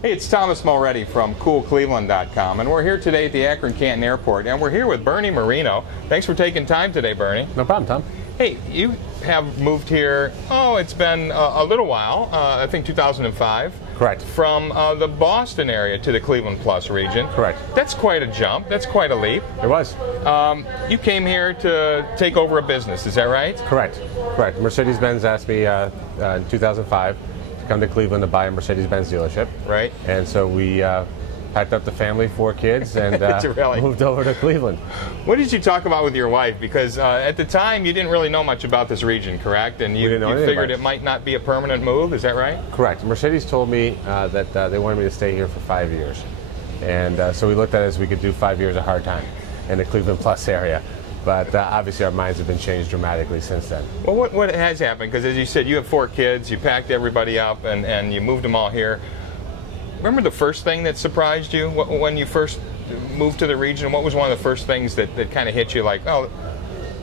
Hey, it's Thomas Mulready from CoolCleveland.com, and we're here today at the Akron-Canton Airport, and we're here with Bernie Moreno. Thanks for taking time today, Bernie. No problem, Tom. Hey, you have moved here, it's been a little while, I think 2005. Correct. From the Boston area to the Cleveland Plus region. Correct. That's quite a jump. That's quite a leap. It was. You came here to take over a business, is that right? Correct. Correct. Mercedes-Benz asked me in 2005 to come to Cleveland to buy a Mercedes-Benz dealership. Right. And so we packed up the family, 4 kids, and really? moved over to Cleveland. What did you talk about with your wife? Because at the time you didn't really know much about this region, correct? And you figured it might not be a permanent move, is that right? Correct. Mercedes told me that they wanted me to stay here for 5 years. And so we looked at it as we could do 5 years of hard time in the Cleveland Plus area. But obviously our minds have been changed dramatically since then. Well, what has happened? Because as you said, you have 4 kids, you packed everybody up, and you moved them all here. Remember the first thing that surprised you when you first moved to the region? What was one of the first things that kind of hit you like, oh,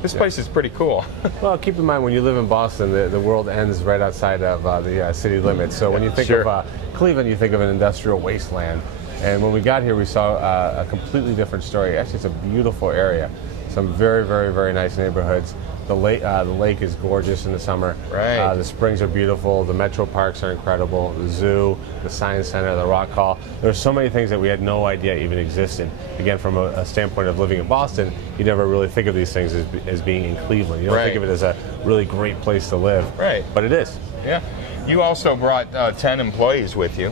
this place is pretty cool? Well, keep in mind, when you live in Boston, the world ends right outside of the city limits. So when you think of Cleveland, you think of an industrial wasteland. And when we got here, we saw a completely different story. Actually, it's a beautiful area. Some very, very, very nice neighborhoods. The lake is gorgeous in the summer. Right. The springs are beautiful. The metro parks are incredible. The zoo, the science center, the rock hall. There's so many things that we had no idea even existed. Again, from a standpoint of living in Boston, you never really think of these things as being in Cleveland. You don't think of it as a really great place to live. Right. But it is. Yeah. You also brought 10 employees with you.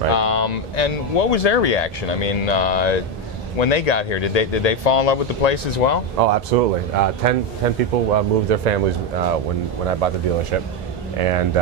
Right. And what was their reaction? I mean, when they got here, did they fall in love with the place as well? Oh, absolutely. 10 people moved their families when I bought the dealership, and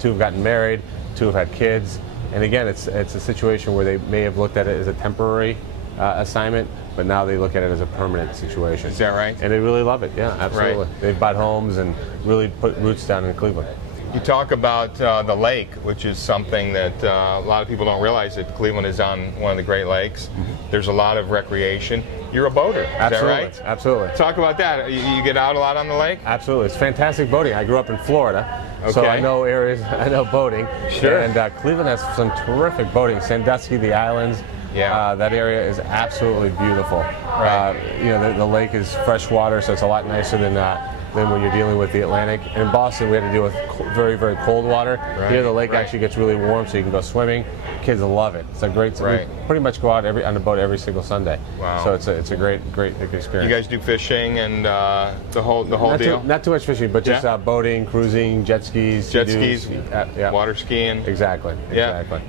two have gotten married, 2 have had kids, and again, it's a situation where they may have looked at it as a temporary assignment, but now they look at it as a permanent situation. Is that right? And they really love it. Yeah, absolutely. Right. They've bought homes and really put roots down in Cleveland. You talk about the lake, which is something that a lot of people don't realize, that Cleveland is on one of the Great Lakes. Mm-hmm. There's a lot of recreation. You're a boater, is that right? Absolutely. Talk about that. You get out a lot on the lake? Absolutely. It's fantastic boating. I grew up in Florida, so I know areas, I know boating. Sure. And Cleveland has some terrific boating. Sandusky, the islands. Yeah. That area is absolutely beautiful. Right. The lake is fresh water, so it's a lot nicer than when you're dealing with the Atlantic. And in Boston, we had to deal with very, very cold water. Right. Here, the lake actually gets really warm, so you can go swimming. Kids love it. It's a great. We pretty much go out on the boat every single Sunday. Wow. So it's a great experience. You guys do fishing and the whole deal? Not too much fishing, but just boating, cruising, jet skis, water skiing. Exactly.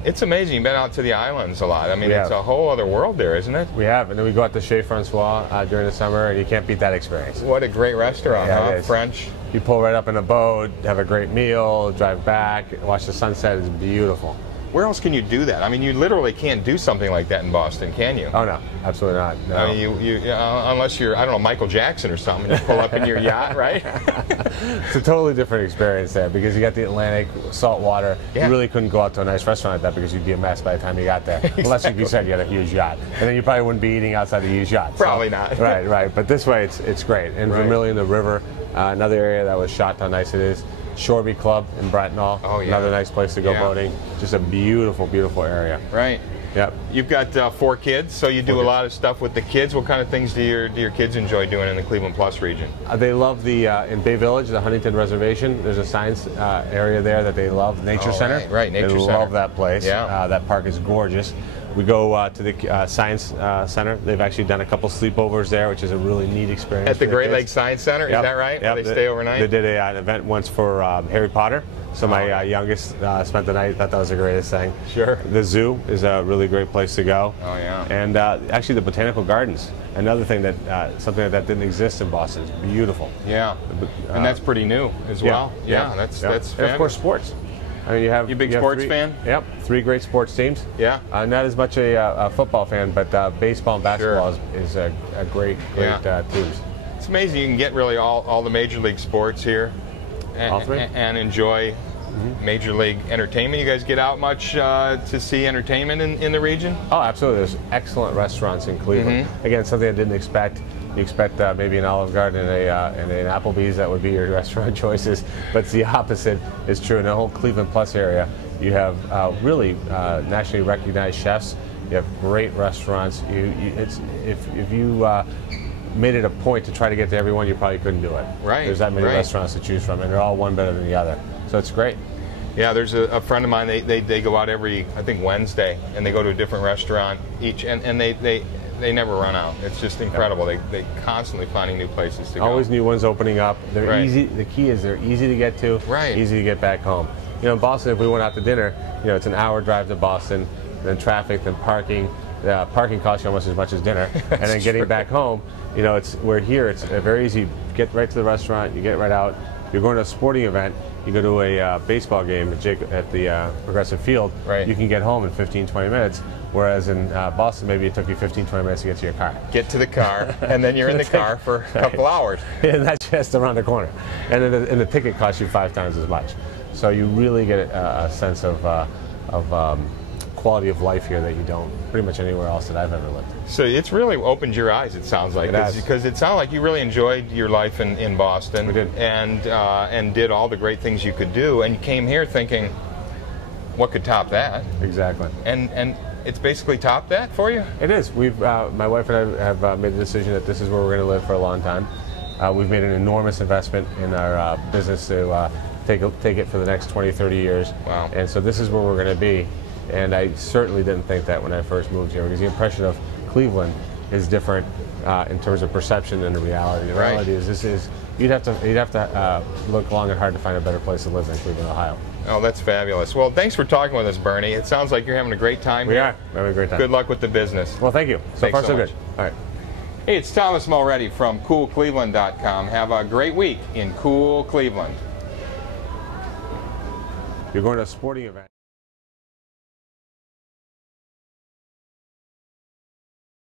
It's amazing. You've been out to the islands a lot. I mean, it's a whole other world there, isn't it? We have, and then we go out to Chez Francois during the summer, and you can't beat that experience. What a great restaurant, huh? French. You pull right up in a boat, have a great meal, drive back, watch the sunset. It's beautiful. Where else can you do that? I mean, you literally can't do something like that in Boston, can you? Oh, no. Absolutely not. No. I mean, unless you're, I don't know, Michael Jackson or something, you pull up in your yacht, right? It's a totally different experience there because you got the Atlantic, salt water. Yeah. You really couldn't go out to a nice restaurant like that because you'd be a mess by the time you got there. Exactly. Unless, like you said, you had a huge yacht. And then you probably wouldn't be eating outside the huge yacht. Probably not. Right. But this way, it's great. And Vermillion River, another area that was shot how nice it is. Shoreby Club in Bracknell, another nice place to go boating. Just a beautiful, beautiful area. Right. Yep. You've got 4 kids, so you do a lot of stuff with the kids. What kind of things do your kids enjoy doing in the Cleveland Plus region? They love in Bay Village, the Huntington Reservation. There's a science area there that they love, Nature Center. Right, Nature Center. They love that place. Yeah. That park is gorgeous. We go to the Science Center. They've actually done a couple sleepovers there, which is a really neat experience. At the Great Lakes Science Center, is that right? Yep. Where they stay overnight? They did an event once for Harry Potter. So my youngest spent the night. Thought that was the greatest thing. Sure. The zoo is a really great place to go. Oh yeah. And actually the Botanical Gardens, another thing something that didn't exist in Boston. It's beautiful. Yeah. And that's pretty new as well. Yeah. That's fabulous. And of course sports. I mean, you a big sports fan? Yep, 3 great sports teams. Yeah. Not as much a football fan, but baseball and basketball is a great teams. It's amazing you can get really all the major league sports here and enjoy major league entertainment. You guys get out much to see entertainment in the region? Oh, absolutely. There's excellent restaurants in Cleveland. Again, something I didn't expect. You expect maybe an Olive Garden and an Applebee's, that would be your restaurant choices, but the opposite is true. In the whole Cleveland Plus area, You have really nationally recognized chefs. You have great restaurants. If you made it a point to try to get to everyone, you probably couldn't do it. Right. There's that many restaurants to choose from, and they're all one better than the other. So it's great. Yeah, there's a friend of mine. They go out every, I think, Wednesday, and they go to a different restaurant each, and they never run out. It's just incredible. They constantly finding new places to go. Always new ones opening up. They're easy. The key is they're easy to get to. Right. Easy to get back home. You know, in Boston, if we went out to dinner, you know, it's an hour drive to Boston, then traffic, then parking. Parking costs you almost as much as dinner, and then getting back home. You know, we're here. It's very easy. Get right to the restaurant. You get right out. You're going to a sporting event. You go to a baseball game at the Progressive Field. Right. You can get home in 15, 20 minutes. Whereas in Boston, maybe it took you 15, 20 minutes to get to your car. Get to the car, and then you're in the car for a couple hours. And that's just around the corner. And then the ticket costs you 5 times as much. So you really get a sense of quality of life here that you don't pretty much anywhere else that I've ever lived. So it's really opened your eyes, it sounds like. Because it sounded like you really enjoyed your life in Boston. We did. And did all the great things you could do, and you came here thinking, what could top that? Exactly. And it's basically topped that for you? It is. My wife and I have made the decision that this is where we're going to live for a long time. We've made an enormous investment in our business to take it for the next 20, 30 years. Wow. And so this is where we're going to be. And I certainly didn't think that when I first moved here, because the impression of Cleveland is different in terms of perception than the reality. The reality is you'd have to look long and hard to find a better place to live than Cleveland, Ohio. Oh, that's fabulous. Well, thanks for talking with us, Bernie. It sounds like you're having a great time here. We are. We're having a great time. Good luck with the business. Well, thank you. So far, so good. All right. Hey, it's Thomas Mulready from CoolCleveland.com. Have a great week in cool Cleveland. You're going to a sporting event.